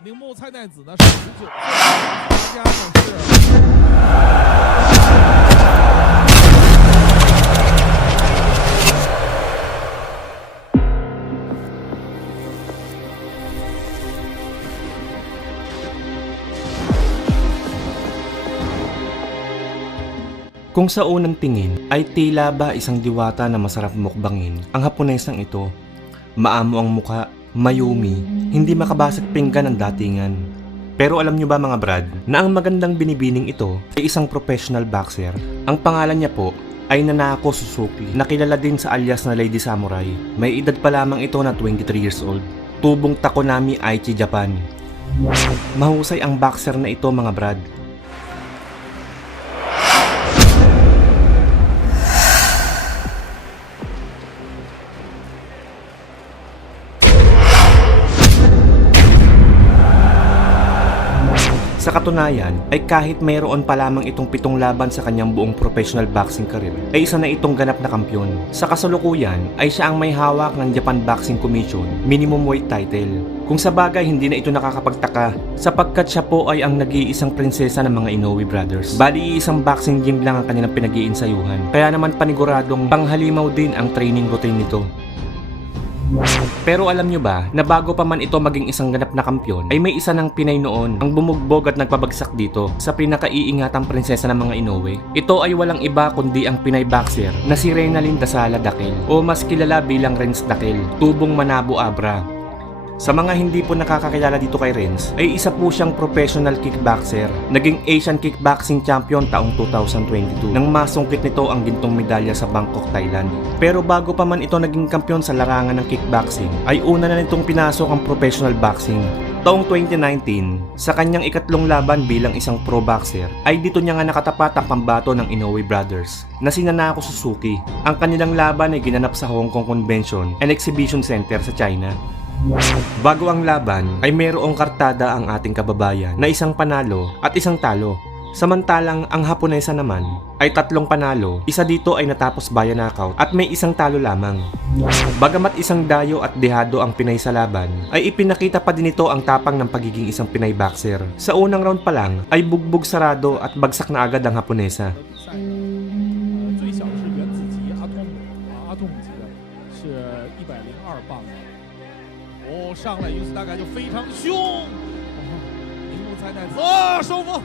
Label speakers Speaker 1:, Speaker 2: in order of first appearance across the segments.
Speaker 1: 铃木菜奈子呢是十九岁，家呢是。
Speaker 2: Kung sa unang tingin ay tila ba isang diwata na masarap mukbangin ang Haponesang ito. Maamo ang muka, mayumi, hindi makabasag pinggan ang datingan. Pero alam nyo ba mga brad, na ang magandang binibining ito ay isang professional boxer. Ang pangalan niya po ay Nanako Suzuki, na kilala din sa alias na Lady Samurai. May edad pa lamang ito na 23 years old. Tubong Takonami Aichi Japan. Mahusay ang boxer na ito mga brad. Katunayan, ay kahit mayroon pa lamang itong pitong laban sa kanyang buong professional boxing career, ay isa na itong ganap na kampyon. Sa kasalukuyan, ay siya ang may hawak ng Japan Boxing Commission minimum weight title. Kung sa bagay hindi na ito nakakapagtaka, sapagkat siya po ay ang nag-iisang prinsesa ng mga Inoue Brothers. Bali, isang boxing gym lang ang kanilang pinag-iinsayuhan. Kaya naman paniguradong panghalimaw din ang training routine nito. Pero alam nyo ba na bago pa man ito maging isang ganap na kampyon ay may isa ng Pinay noon ang bumugbog at nagpabagsak dito sa pinakaiingatang prinsesa ng mga Inoue. Ito ay walang iba kundi ang Pinay boxer na si Renalyn Dasala Dakil o mas kilala bilang Renz Dakil, tubong Manabo Abra. Sa mga hindi po nakakakilala dito kay Renz, ay isa po siyang professional kickboxer. Naging Asian Kickboxing Champion taong 2022 nang masungkit nito ang gintong medalya sa Bangkok, Thailand. Pero bago pa man ito naging kampiyon sa larangan ng kickboxing, ay una na nitong pinasok ang professional boxing. Taong 2019, sa kanyang ikatlong laban bilang isang pro boxer, ay dito niya nga nakatapat ang pambato ng Inoue Brothers na si Nanako Suzuki. Ang kanilang laban ay ginanap sa Hong Kong Convention and Exhibition Center sa China. Bago ang laban ay mayroong kartada ang ating kababayan na isang panalo at isang talo. Samantalang ang Haponesa naman ay tatlong panalo, isa dito ay natapos by knockout at may isang talo lamang. Bagamat isang dayo at dehado ang Pinay sa laban, ay ipinakita pa din ito ang tapang ng pagiging isang Pinay boxer. Sa unang round pa lang ay bugbog sarado at bagsak na agad ang Haponesa.
Speaker 1: 上来鱼死大概就非常凶，铃木菜奈子啊，收风，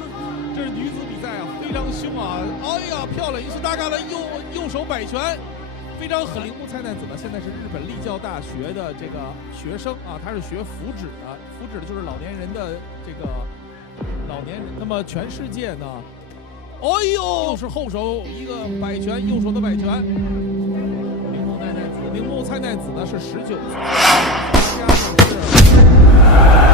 Speaker 1: 这是女子比赛啊，非常凶啊！哎呀，漂亮，鱼死大概的右右手摆拳。非常狠，铃木菜奈子呢，现在是日本立教大学的这个学生啊，他是学福祉的，福祉的就是老年人的这个老年人。那么全世界呢，哎呦，又是后手一个摆拳，右手的摆拳。铃木菜奈子，铃木菜奈子呢是十九岁，是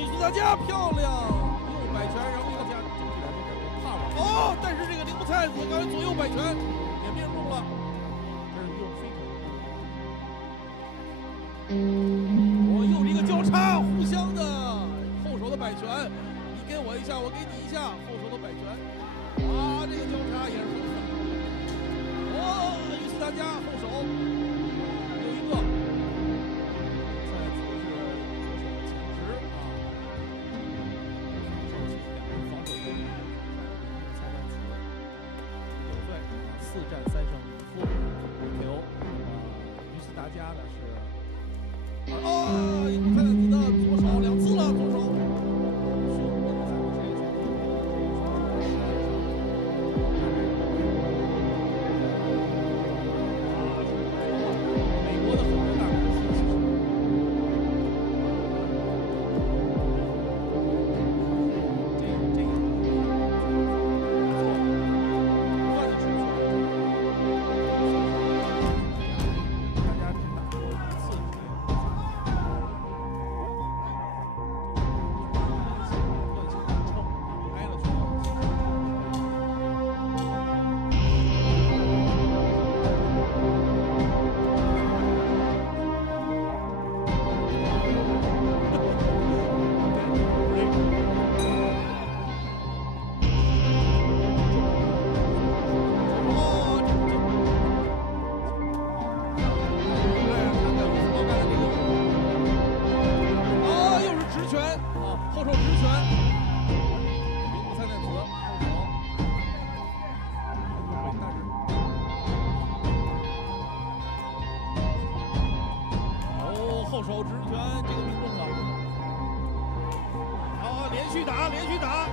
Speaker 1: 来。啊，宇速大家漂亮，右摆拳，然后一个加，整体来说感觉怕了。哦，但是这个铃木菜子刚才左右摆拳也命中了，这是右飞腿。我又是一个交叉，互相的后手的摆拳，你给我一下，我给你一下，后手的摆拳。啊，这个交叉也是加的是，哦，你看右，手直拳，这个命中了，好，连续打，连续打，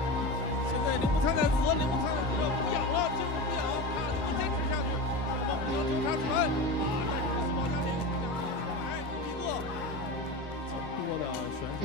Speaker 1: 现在铃木菜奈子，铃木菜奈子要补氧了，进入补养，看能不能坚持下去，双方互相交叉拳，啊，但是斯保加连续两个来一个。更多的选手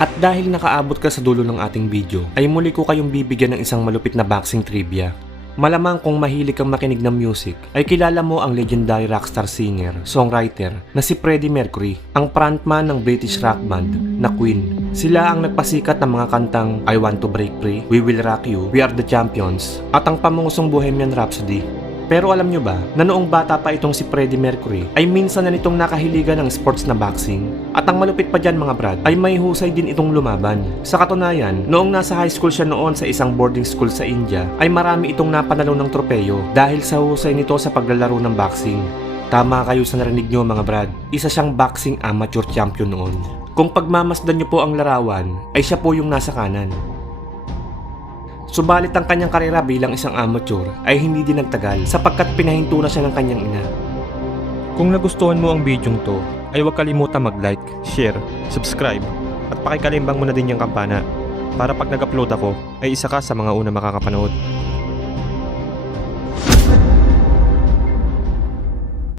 Speaker 2: At dahil nakaabot ka sa dulo ng ating video, ay muli ko kayong bibigyan ng isang malupit na boxing trivia. Malamang kung mahilig kang makinig ng music, ay kilala mo ang legendary rockstar singer, songwriter na si Freddie Mercury, ang frontman ng British rock band na Queen. Sila ang nagpasikat ng mga kantang I Want to Break Free, We Will Rock You, We Are the Champions, at ang pamungusong Bohemian Rhapsody. Pero alam nyo ba na noong bata pa itong si Freddie Mercury ay minsan na nitong nakahiligan ng sports na boxing? At ang malupit pa dyan mga brad ay may husay din itong lumaban. Sa katunayan, noong nasa high school siya noon sa isang boarding school sa India ay marami itong napanalo ng tropeyo dahil sa husay nito sa paglalaro ng boxing. Tama kayo sa narinig nyo mga brad, isa siyang boxing amateur champion noon. Kung pagmamasdan nyo po ang larawan, ay siya po yung nasa kanan. Subalit ang kanyang karera bilang isang amateur ay hindi din nagtagal sapagkat pinahinto na siya ng kanyang ina.
Speaker 3: Kung nagustuhan mo ang bidyong to, ay huwag kalimutan mag-like, share, subscribe, at pakikalimbang mo na din yung kampana para pag nag-upload ako ay isa ka sa mga una makakapanood.